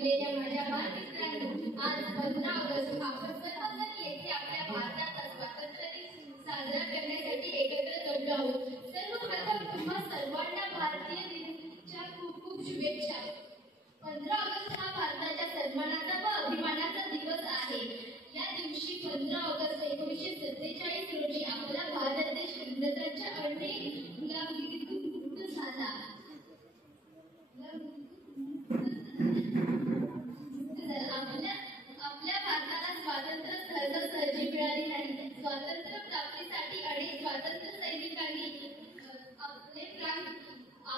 जमलेल्या माझ्या बालमित्रांनो, आज 15 ऑगस्ट आपण सर्वजण येथे आपल्या भारताचा स्वातंत्र्य दिन साजरा करण्यासाठी एकत्र जमलो आहोत. सर्वप्रथम तुम्हा सर्वांना भारतीय दिनाच्या खूप खूप शुभेच्छा. 15 ऑगस्ट हा भारताच्या सन्मानाचा व अभिमानाचा दिवस आहे. या दिवशी 15 ऑगस्ट 1947 रोजी आपला भारत देश इंग्रजांच्या अनेक गुलामगिरीतून मुक्त झाला. आपल्या भारताला स्वातंत्र्य सहजासहजी मिळाले नाही. स्वातंत्र्य प्राप्तीसाठी अनेक स्वातंत्र्य सैनिकांनी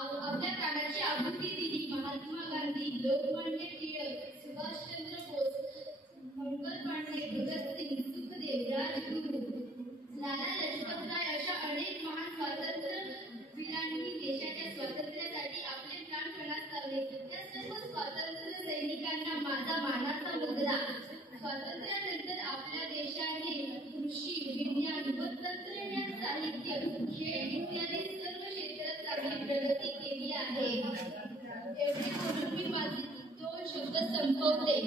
आपल्या प्राणाची आहुती दिली. महात्मा गांधी, लोकमान्य टिळक, सुभाषचंद्र बोस, मंगल पांडे, भगतसिंग, सुखदेव, राजगुरू, लाला लजपतराय अशा अनेक महान स्वातंत्र्य वीरांनी देशाच्या स्वातंत्र्यासाठी आपले प्राण पणास लावले. त्या सर्व स्वातंत्र्य सैनिकांना माझा मानाचा मुजरा. स्वातंत्र्यानंतर आपल्या देशाने कृषी, विज्ञान व तंत्रज्ञान, साहित्य, खेळ इत्यादी सर्व क्षेत्रात चांगली प्रगती केली आहे. एवढे करून मी माझे 2 शब्द संपवते.